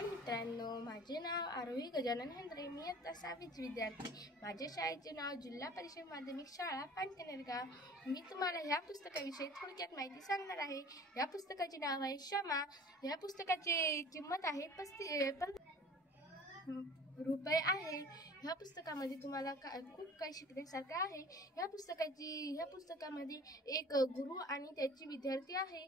नमस्कार मित्रांनो, माझे नाव आरोही गजानन हेंद्रे. मी आता 6वीची विद्यार्थी. माझ्या शाळेचे नाव जिल्हा परिषद माध्यमिक शाळा पानकनेरगाव. मी तुम्हाला ह्या पुस्तकाविषयी थोडक्यात माहिती सांगणार आहे. या पुस्तकाचे नाव आहे क्षमा. या पुस्तकाची किंमत आहे 35 रुपये आहे. ह्या पुस्तकामध्ये तुम्हाला खूप काही शिकण्यासारखं आहे. ह्या पुस्तकामध्ये एक गुरु आणि त्याची विद्यार्थी आहे.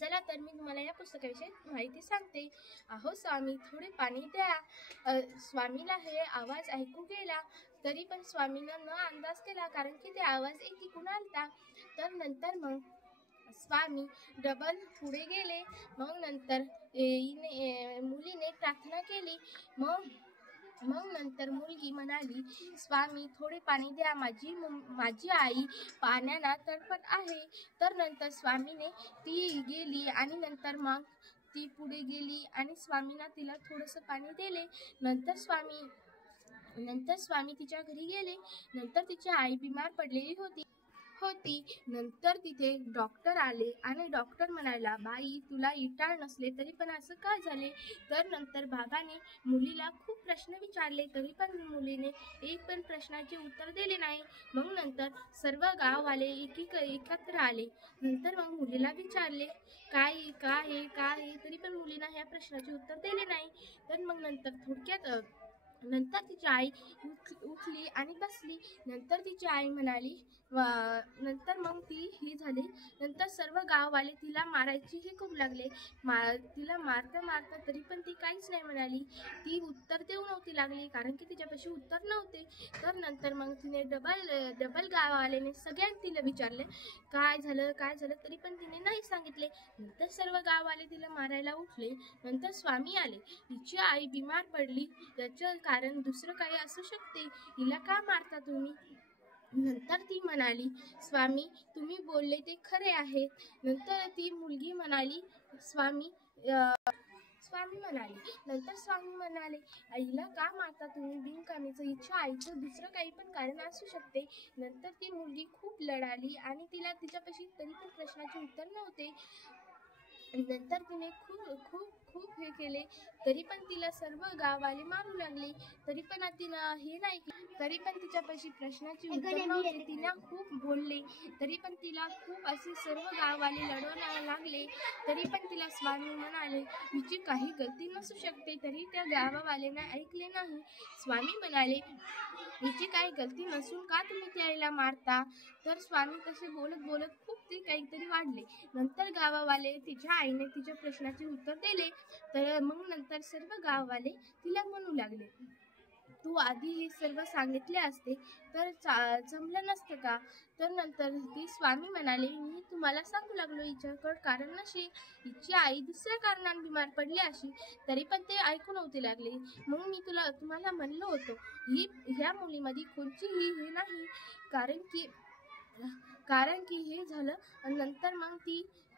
चला तर मी तुम्हाला या पुस्तकाविषयी माहिती सांगते. अहो स्वामी, थोडे पाणी द्या. स्वामीला हे आवाज ऐकू गेला, तरी पण स्वामीनं न अंदाज केला, कारण की ते आवाज एकीकडून आलता. तर नंतर मग स्वामी डबल पुढे गेले. मग नंतर मुलीने प्रार्थना केली. मग नंतर मुलगी म्हणाली, स्वामी थोडे पाणी द्या, माझी आई पाण्याला तडपत आहे. तर नंतर स्वामीने ती गेली आणि नंतर मग ती पुढे गेली आणि स्वामींना तिला थोडंसं पाणी दिले. नंतर स्वामी तिच्या घरी गेले. नंतर तिची आई बिमार पडलेली होती. नंतर तिथे डॉक्टर आले आणि डॉक्टर म्हणाला, बाई तुला इटाळ नसले तरी पण असं का झाले? तर नंतर बाबाने मुलीला खूप प्रश्न विचारले, तरी पण मुलीने एक पण प्रश्नाचे उत्तर दिले नाही. मग नंतर सर्व गाववाले एकत्र आले. नंतर मग मुलीला विचारले, काय तरी पण मुलीने ह्या प्रश्नाचे उत्तर दिले नाही. तर मग नंतर तिची आई उठली आणि बसली. नंतर तिची आई म्हणाली, नंतर मग ती ही झाली. नंतर सर्व गाववाले तिला मारायची हे करू लागले. तिला मारता तरी पण ती काहीच नाही म्हणाली. ती उत्तर देऊ नव्हती लागली, कारण की तिच्यापाशी उत्तर नव्हते. तर नंतर मग तिने डबल गाववाल्याने सगळ्यांनी तिला विचारले, काय झालं, तरी पण तिने नाही सांगितले. नंतर सर्व गाववाले तिला मारायला उठले. नंतर स्वामी आले. तिची आई बिमार पडली, याचं कारण दुसरं काही असू शकते. हिला का मारता तुम्ही? नंतर ती म्हणाली, स्वामी तुम्ही बोलले ते खरे आहे. नंतर ती मुलगी म्हणाली, स्वामी म्हणाले, आईला का मारता तुम्ही बिनकामीचं? हिच्या आईचं दुसरं काही पण कारण असू शकते. नंतर ती मुलगी खूप लढाली आणि तिच्यापाशी तरी पण प्रश्नाचे उत्तर नव्हते. नंतर तिने खूप हे केले, तरी पण तिला सर्व गाववाले मारू लागले. तरी पण तिनं हे नाही केले. तरी पण तिच्यापाशी प्रश्नाची उत्तर नव्हते. तिला खूप बोलले, तरी पण तिला खूप असे सर्व गाववाले लढवायला लागले. तरी पण तिला स्वामी म्हणाले, हिची काही गलती नसू शकते. तरी त्या गावावाल्यांना ऐकले नाही. स्वामी म्हणाले, हिची काही गलती नसून का तुम्ही त्याला मारता? तर स्वामी तसे बोलत खूप ते काहीतरी वाढले. नंतर गावावाले तिच्या आईने तिच्या प्रश्नाचे उत्तर दिले. तर मग नंतर सर्व गाववाले तिला म्हणू लागले, तू आधी हे सर्व सांगितले असते तर जमलं नसतं का? तर नंतर ती स्वामी म्हणाले, मी तुम्हाला सांगू लागलो हिच्याकडे कारण नसे. हिची आई दुसऱ्या कारणाने बिमार पडली अशी, तरी पण ते ऐकू नव्हते लागले. मग मी तुम्हाला म्हणलो होतो, ह्या मुलीमध्ये कोणतीही हे नाही, कारण की हे झालं. नंतर मग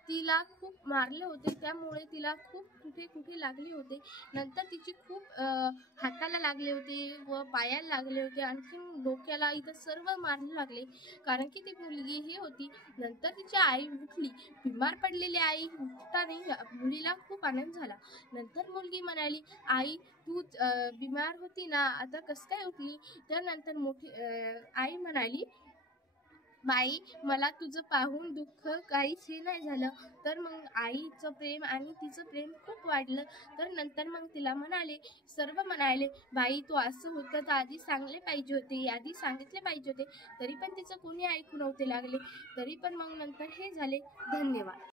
तिला खूप मारले होते, त्यामुळे तिला खूप कुठे लागले होते. नंतर तिची खूप हाताला लागले होते व पायाला लागले होते, आणखीन डोक्याला, इथं सर्व मारले लागले, कारण की ती मुलगी हे होती. नंतर तिची आई उठली. बिमार पडलेली आई उठताना मुलीला खूप आनंद झाला. नंतर मुलगी म्हणाली, आई तू बिमार होती ना, आता कसं काय उठली? तर नंतर आई म्हणाली, बाई मला तुझं पाहून दुःख काहीच हे नाही झालं. तर मग आईचं प्रेम आणि तिचं प्रेम खूप वाढलं. तर नंतर मग तिला सर्व म्हणाले, बाई तू असं होतं तर आधी सांगितले पाहिजे होते. तरी पण तिचं कोणी ऐकू नव्हते लागले. तरी पण मग नंतर हे झाले. धन्यवाद.